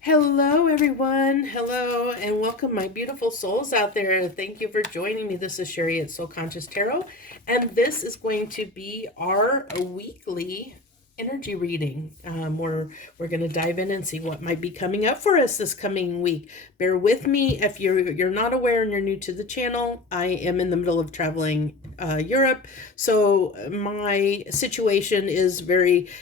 Hello, everyone. Hello, and welcome, my beautiful souls out there. Thank you for joining me. This is Sherry at Soul Conscious Tarot, and this is going to be our weekly energy reading. We're going to dive in and see what might be coming up for us this coming week. Bear with me if you're not aware and you're new to the channel. I am in the middle of traveling Europe, so my situation is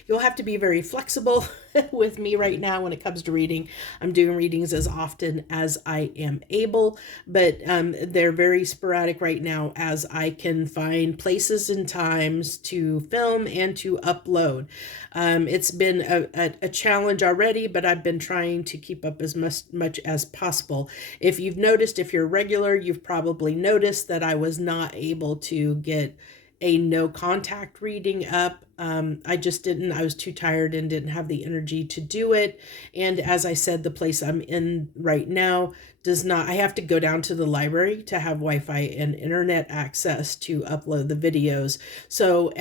you'll have to be very flexible with me right now when it comes to reading. I'm doing readings as often as I am able, but they're very sporadic right now as I can find places and times to film and to upload. It's been a challenge already, but I've been trying to keep up as much as possible. If you've noticed, if you're regular, you've probably noticed that I was not able to get a no contact reading up. I was too tired and didn't have the energy to do it. And as I said, the place I'm in right now does not, I have to go down to the library to have Wi-Fi and internet access to upload the videos. So,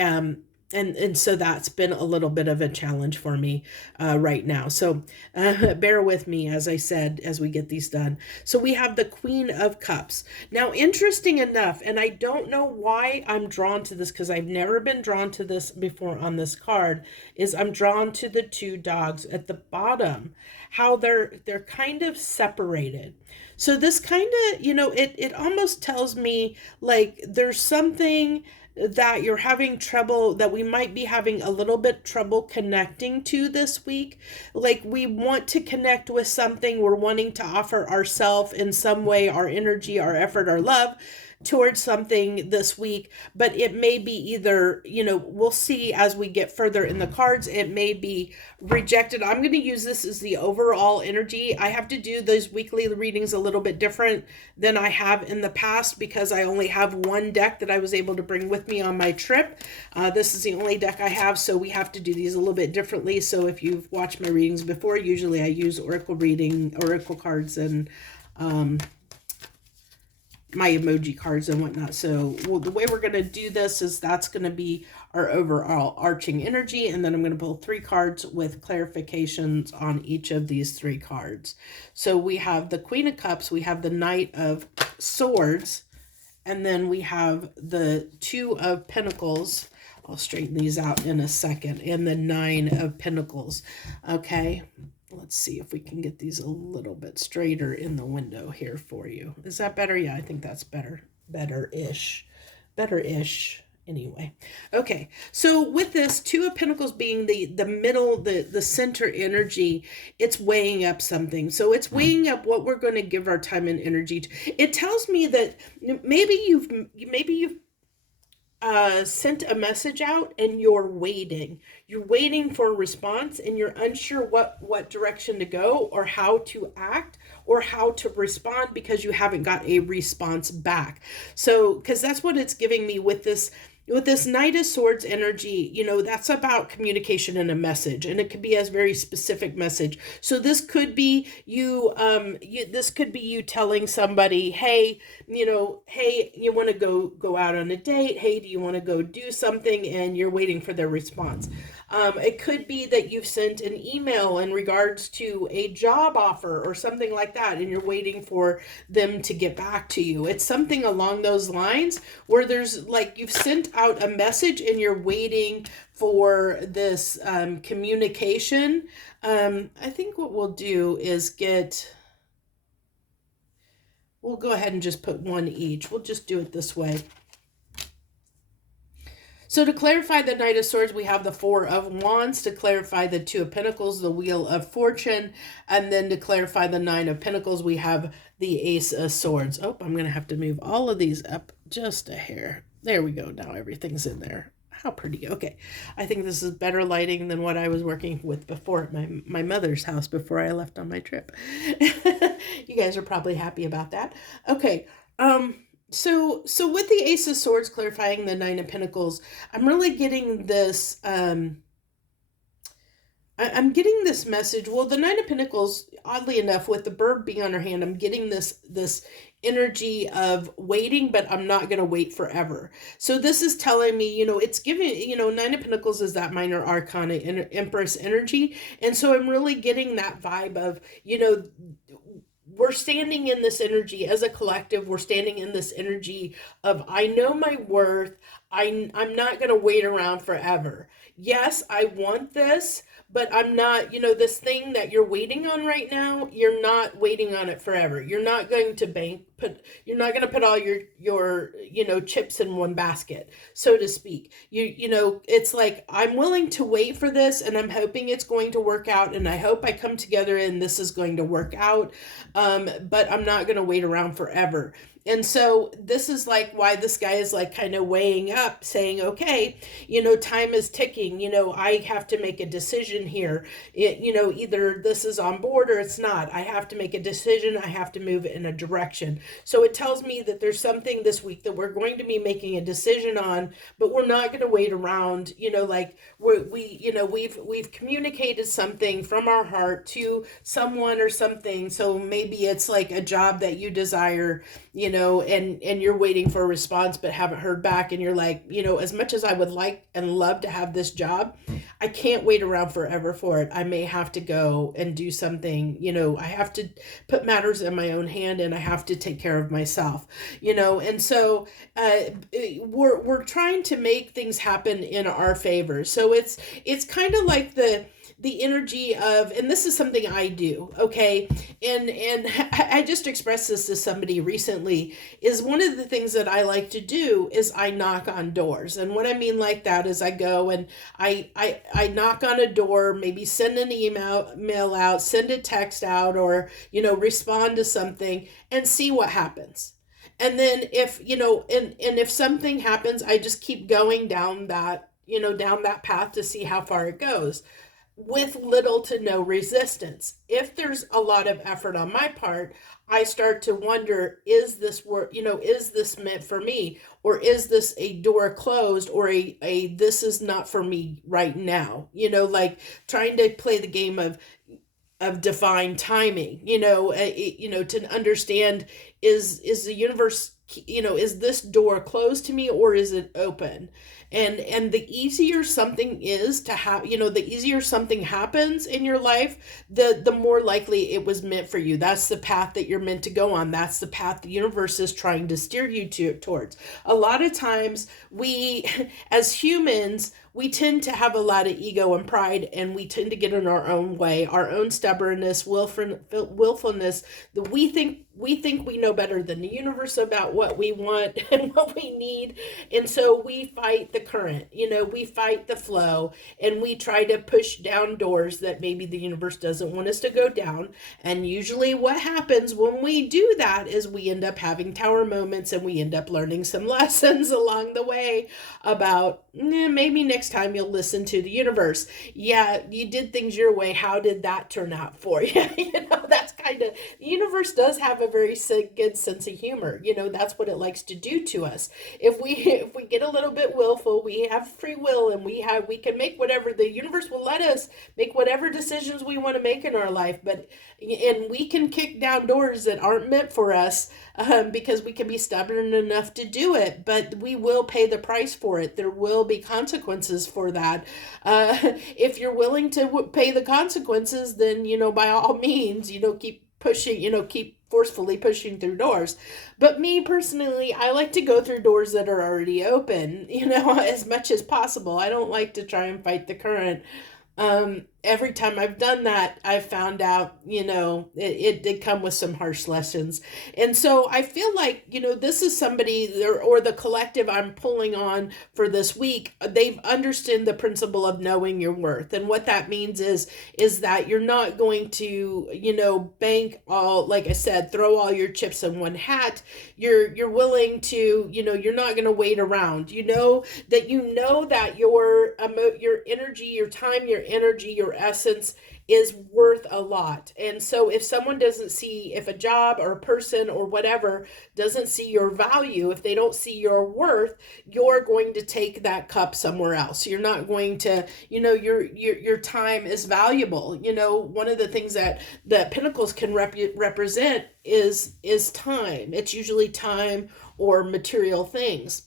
and so that's been a little bit of a challenge for me right now. So bear with me, as I said, as we get these done. So we have the Queen of Cups. Now, interesting enough, and I don't know why I'm drawn to this because I've never been drawn to this before on this card, is I'm drawn to the two dogs at the bottom, how they're kind of separated. So this kind of, it almost tells me like there's something that you're having trouble, that we might be having a little bit trouble connecting to this week. Like we want to connect with something, we're wanting to offer ourselves in some way, our energy, our effort, our love towards something this week, but it may be either, we'll see as we get further in the cards, it may be rejected. I'm going to use this as the overall energy. I have to do those weekly readings a little bit different than I have in the past because I only have one deck that I was able to bring with me on my trip. This is the only deck I have, so we have to do these a little bit differently. So if you've watched my readings before, usually I use oracle cards and my emoji cards and whatnot. So the way we're going to do this is that's going to be our overall arching energy, and then I'm going to pull 3 cards with clarifications on each of these 3 cards. So we have the Queen of Cups, we have the Knight of Swords, and then we have the Two of Pentacles. I'll straighten these out in a second, and the Nine of Pentacles. Okay, let's see if we can get these a little bit straighter in the window here for you. Is that better? Yeah, I think that's better. Better-ish. Anyway. Okay, so with this Two of Pentacles being the middle, the center energy, it's weighing up something. So it's weighing up what we're going to give our time and energy to. It tells me that maybe you've sent a message out and you're waiting for a response, and you're unsure what direction to go or how to act or how to respond because you haven't got a response back. So because that's what it's giving me with this Knight of Swords energy. That's about communication and a message, and it could be a very specific message. So this could be this could be you telling somebody, hey, you want to go out on a date? Hey, do you want to go do something? And you're waiting for their response. It could be that you've sent an email in regards to a job offer or something like that, and you're waiting for them to get back to you. It's something along those lines where there's like you've sent out a message and you're waiting for this communication. I think what we'll do is we'll go ahead and just put one each. We'll just do it this way. So to clarify the Knight of Swords, we have the Four of Wands. To clarify the Two of Pentacles, the Wheel of Fortune. And then to clarify the Nine of Pentacles, we have the Ace of Swords. Oh, I'm going to have to move all of these up just a hair. There we go. Now everything's in there. How pretty. Okay. I think this is better lighting than what I was working with before at my mother's house before I left on my trip. You guys are probably happy about that. Okay. So with the Ace of Swords clarifying the Nine of Pentacles, I'm really getting this, I'm getting this message. Well, the Nine of Pentacles, oddly enough, with the bird being on her hand, I'm getting this energy of waiting, but I'm not going to wait forever. So this is telling me, it's giving, Nine of Pentacles is that minor arcana, Empress energy. And so I'm really getting that vibe of, we're standing in this energy as a collective. We're standing in this energy of, I know my worth. I'm not going to wait around forever. Yes, I want this, but I'm not, this thing that you're waiting on right now, you're not waiting on it forever. You're not going to you're not going to put all your, chips in one basket, so to speak. It's like, I'm willing to wait for this, and I'm hoping it's going to work out, and I hope I come together and this is going to work out. But I'm not going to wait around forever. And so this is like why this guy is like kind of weighing up, saying, okay, time is ticking. I have to make a decision here. Either this is on board or it's not. I have to make a decision. I have to move in a direction. So it tells me that there's something this week that we're going to be making a decision on, but we're not going to wait around. Like we've communicated something from our heart to someone or something. So maybe it's like a job that you desire, and you're waiting for a response but haven't heard back, and you're like, as much as I would like and love to have this job, I can't wait around forever for it. I may have to go and do something. I have to put matters in my own hand, and I have to take care of myself. And so we're trying to make things happen in our favor. So it's kind of like the energy of, and this is something I do, okay, and I just expressed this to somebody recently, is one of the things that I like to do is I knock on doors. And what I mean like that is I go and I knock on a door, maybe send an mail out, send a text out, or respond to something and see what happens. And then if and if something happens, I just keep going down that path to see how far it goes, with little to no resistance. If there's a lot of effort on my part, I start to wonder, is this work, is this meant for me? Or is this a door closed, or a this is not for me right now? Like trying to play the game of divine timing, to understand, is the universe, is this door closed to me, or is it open? And the easier something is to have, the easier something happens in your life, the more likely it was meant for you. That's the path that you're meant to go on. That's the path the universe is trying to steer you towards. A lot of times we, as humans, we tend to have a lot of ego and pride, and we tend to get in our own way, our own stubbornness, willfulness, that we think we know better than the universe about what we want and what we need. And so we fight the current, we fight the flow, and we try to push down doors that maybe the universe doesn't want us to go down. And usually what happens when we do that is we end up having tower moments, and we end up learning some lessons along the way about maybe next time you'll listen to the universe. Yeah, you did things your way. How did that turn out for you? That's kind of, the universe does have a very good sense of humor. That's what it likes to do to us. If we get a little bit willful, we have free will, and we can make whatever, the universe will let us make whatever decisions we want to make in our life. And we can kick down doors that aren't meant for us, because we can be stubborn enough to do it, but we will pay the price for it. There will be consequences for that. If you're willing to pay the consequences, then, by all means, keep pushing, keep forcefully pushing through doors. But me personally, I like to go through doors that are already open, as much as possible. I don't like to try and fight the current. Every time I've done that, I've found out, it did come with some harsh lessons. And so I feel like, this is somebody, or the collective I'm pulling on for this week. They've understood the principle of knowing your worth. And what that means is that you're not going to, bank all, like I said, throw all your chips in one hat. You're willing to, you're not going to wait around. That your energy, your time, your energy, your essence is worth a lot. And so if someone doesn't see, if a job or a person or whatever doesn't see your value, if they don't see your worth, you're going to take that cup somewhere else. You're not going to, your time is valuable. One of the things that pentacles can represent is time. It's usually time or material things.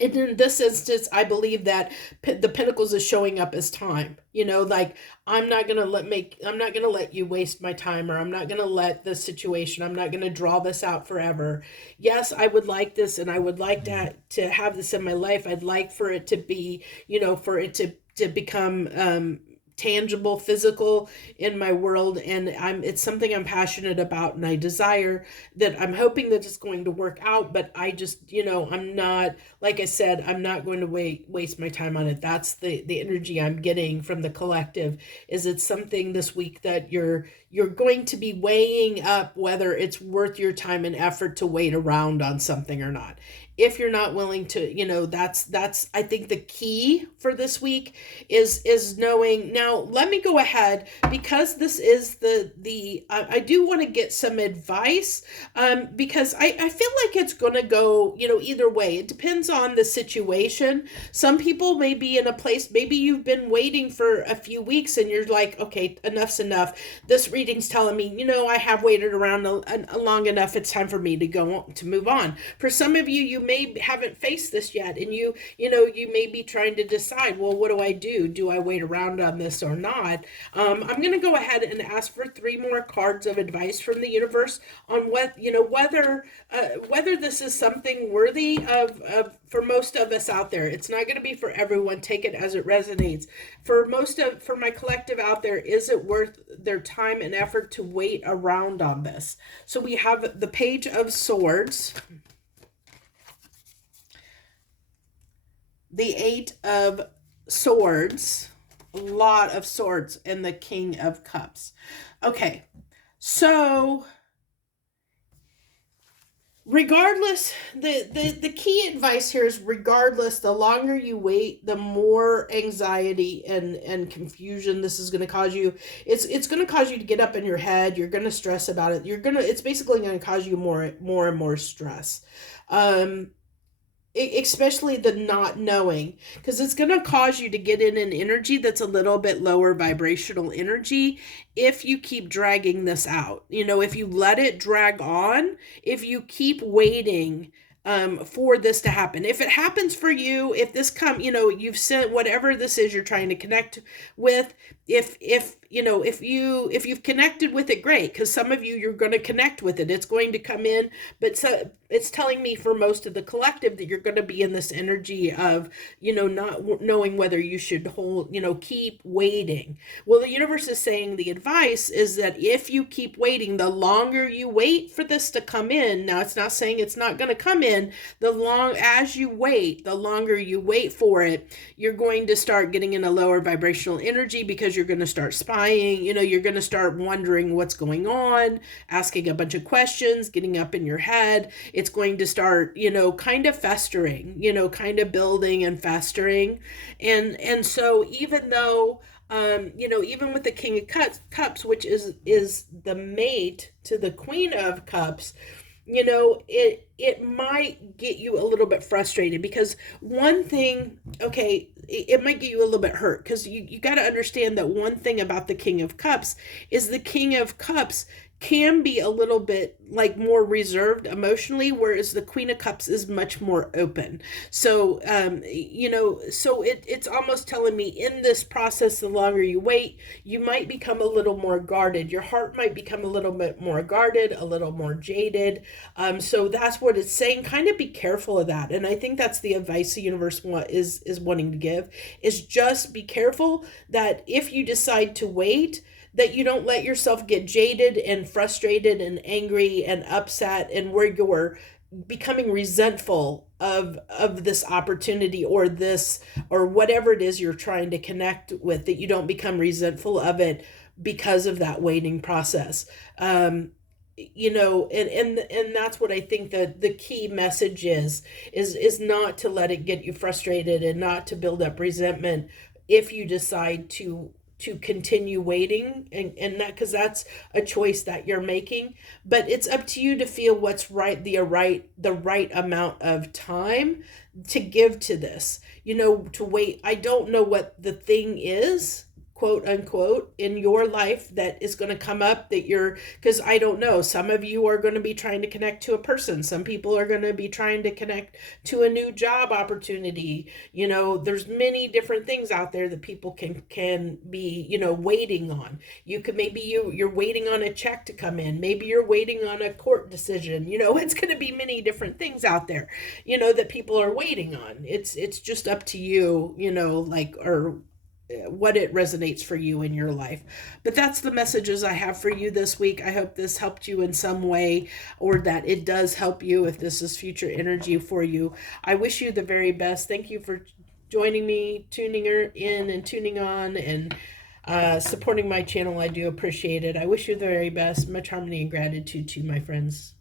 And in this instance, I believe that the pentacles is showing up as time. Like, I'm not gonna let you waste my time, or I'm not gonna let this situation, I'm not gonna draw this out forever. Yes, I would like this, and I would like to have this in my life. I'd like for it to be, for it to become tangible, physical in my world, and it's something I'm passionate about, and I desire that. I'm hoping that it's going to work out, but I just, I'm not, like I said, I'm not going to waste my time on it. That's the energy I'm getting from the collective. Is it's something this week that you're going to be weighing up whether it's worth your time and effort to wait around on something or not. If you're not willing to, that's I think the key for this week is knowing. Now let me go ahead, because this is the I do want to get some advice, because I feel like it's going to go, either way. It depends on the situation. Some people may be in a place, maybe you've been waiting for a few weeks and you're like, okay, enough's enough. This reading's telling me, I have waited around long enough. It's time for me to move on. For some of you, you may haven't faced this yet, and you may be trying to decide, well, what do I do? Do I wait around on this or not? I'm going to go ahead and ask for 3 more cards of advice from the universe on whether this is something worthy of for most of us out there. It's not going to be for everyone. Take it as it resonates. For my collective out there, is it worth their time and effort to wait around on this? So we have the Page of Swords, the 8 of Swords, a lot of swords, and the King of Cups. Okay, so regardless, the key advice here is, regardless, the longer you wait, the more anxiety and confusion this is going to cause you. It's going to cause you to get up in your head. You're going to stress about it. It's basically going to cause you more and more stress. Especially the not knowing, because it's going to cause you to get in an energy that's a little bit lower vibrational energy if you keep dragging this out. If you let it drag on, if you keep waiting for this to happen. If it happens for you, if this you've sent whatever this is you're trying to connect with, if you've connected with it, great, because some of you're going to connect with it. It's going to come in, but it's telling me for most of the collective that you're going to be in this energy of, not knowing whether you should keep waiting. Well, the universe is saying the advice is that if you keep waiting, the longer you wait for this to come in, now it's not saying it's not going to come in, the longer you wait for it, you're going to start getting in a lower vibrational energy, because you're going to start spying, you're going to start wondering what's going on, asking a bunch of questions, getting up in your head. It's going to start, kind of festering, kind of building and festering. And so even though, even with the King of Cups, which is the mate to the Queen of Cups, it might get you a little bit frustrated, because one thing, okay, it might get you a little bit hurt, because you got to understand that one thing about the King of Cups is the King of Cups can be a little bit like more reserved emotionally, whereas the Queen of Cups is much more open. So, so it's almost telling me, in this process, the longer you wait, you might become a little more guarded. Your heart might become a little bit more guarded, a little more jaded. So that's what it's saying. Kind of be careful of that. And I think that's the advice the universe is wanting to give, is just be careful that if you decide to wait, that you don't let yourself get jaded and frustrated and angry and upset, and where you're becoming resentful of this opportunity or whatever it is you're trying to connect with, that you don't become resentful of it because of that waiting process. And that's what I think that the key message is not to let it get you frustrated, and not to build up resentment if you decide to to continue waiting, and that, because that's a choice that you're making. But it's up to you to feel what's right, the right amount of time to give to this, to wait. I don't know what the thing is, quote unquote, in your life that is going to come up, that you're, because I don't know, some of you are going to be trying to connect to a person, some people are going to be trying to connect to a new job opportunity. There's many different things out there that people can be, waiting on. You could, maybe you're waiting on a check to come in, maybe you're waiting on a court decision. It's going to be many different things out there, that people are waiting on. It's just up to you, like, or what it resonates for you in your life. But that's the messages I have for you this week. I hope this helped you in some way, or that it does help you if this is future energy for you. I wish you the very best. Thank you for joining me, tuning in and tuning on, and supporting my channel. I do appreciate it. I wish you the very best. Much harmony and gratitude to you, my friends.